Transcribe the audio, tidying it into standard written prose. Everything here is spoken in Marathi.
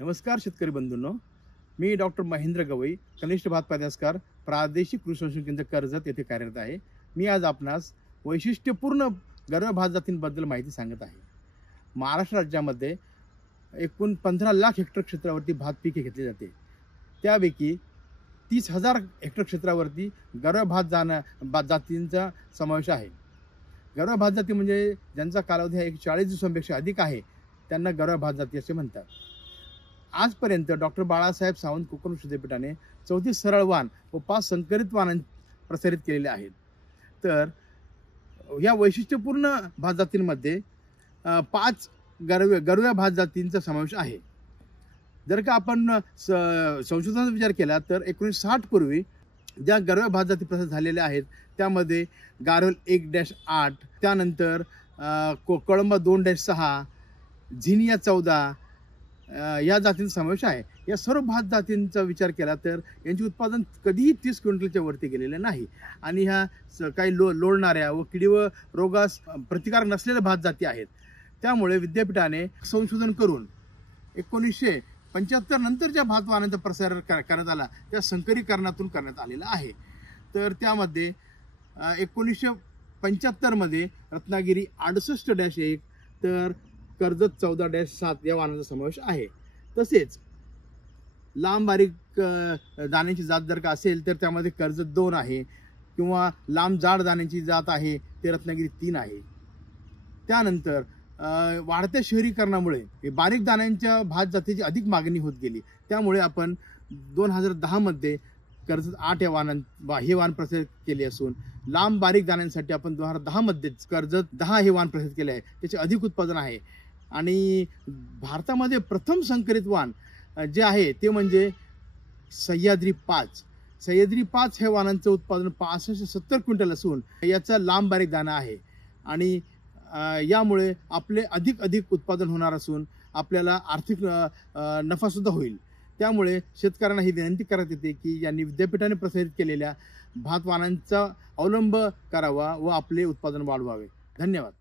नमस्कार शेतकरी बंधूंनो, मी डॉक्टर महेंद्र गवई, कनिष्ठ भात पैदासकार, प्रादेशिक कृषी संशोधन केंद्र कर्जत येथे कार्यरत आहे। मी आज आपणास वैशिष्ट्यपूर्ण गरव भात जातींबद्दल माहिती सांगत आहे। महाराष्ट्र राज्यामध्ये एकूण 15 लाख हेक्टर क्षेत्रावरती भात पिके घेतले जाते। त्यापैकी 30,000 हेक्टर क्षेत्रावरती गरव भात जातींचा समावेश आहे। गरव भात जाती म्हणजे ज्यांचा कालावधी 40 दिवसांपेक्षा अधिक आहे त्यांना गरव भात जाती असे म्हणतात। आजपर्यंत डॉक्टर बाळासाहेब सावंत कोकण विद्यापीठाने 34 सरळ वाण व 5 संकरित वाण प्रसारित केलेले आहेत। तर या वैशिष्ट्यपूर्ण भात जातींमध्ये 5 गरव्या भात जातींचा समावेश आहे। जर का आपण संशोधनाचा विचार केला तर 1960 पूर्वी ज्या गरव्या भात जाती प्रसारित झालेल्या आहेत त्यामध्ये गारोल 1-8, त्यानंतर कळंबा 2-6, झिनिया 14 या जातींचा समावेश आहे। या सर्व भात जातींचा विचार केला तर यांचे उत्पादन कधीही 30 क्विंटलच्या वरती गेलेले नाही आणि ह्या काही लोळणाऱ्या व किडी व रोगास प्रतिकारक नसलेल्या भात जाती आहेत। त्यामुळे विद्यापीठाने संशोधन करून 1975 नंतर ज्या भात वाणांचा प्रसार करण्यात आला त्या संकरीकरणातून करण्यात आलेला आहे। तर त्यामध्ये 1975 मध्ये रत्नागिरी 68-1 तर कर्जत 14-7 या वाणांचा समावेश आहे। तसेच लांब बारीक दाण्याची जात जर का असेल तर त्यामध्ये कर्जत 2 आहे किंवा लांब जाड दाण्याची जात आहे ते रत्नागिरी 3 आहे। त्यानंतर वाढत्या शहरीकरणामुळे बारीक दाण्यांच्या भात जातीची अधिक मागणी होत गेली। त्यामुळे आपण 2010 मध्ये कर्जत 8 हे वाण प्रसारित केले असून लांब बारीक दाण्यांसाठी आपण 2010 मध्ये कर्जत 10 हे वाण प्रसारित केले आहे। त्याचे अधिक उत्पादन आहे आणि भारतामध्ये प्रथम संकरित वाण जे आहे ते म्हणजे सह्याद्री 5। सह्याद्री 5 हे वाणांचं उत्पादन 65 ते 70 क्विंटल असून याचा लांब बारीक दाणा आहे आणि यामुळे आपले अधिक उत्पादन होणार असून आपल्याला आर्थिक नफा सुद्धा होईल। त्यामुळे शेतकऱ्यांना ही विनंती करण्यात येते की यांनी विद्यापीठाने प्रसारित केलेल्या भात वाणांचा अवलंब करावा व आपले उत्पादन वाढवावे। धन्यवाद।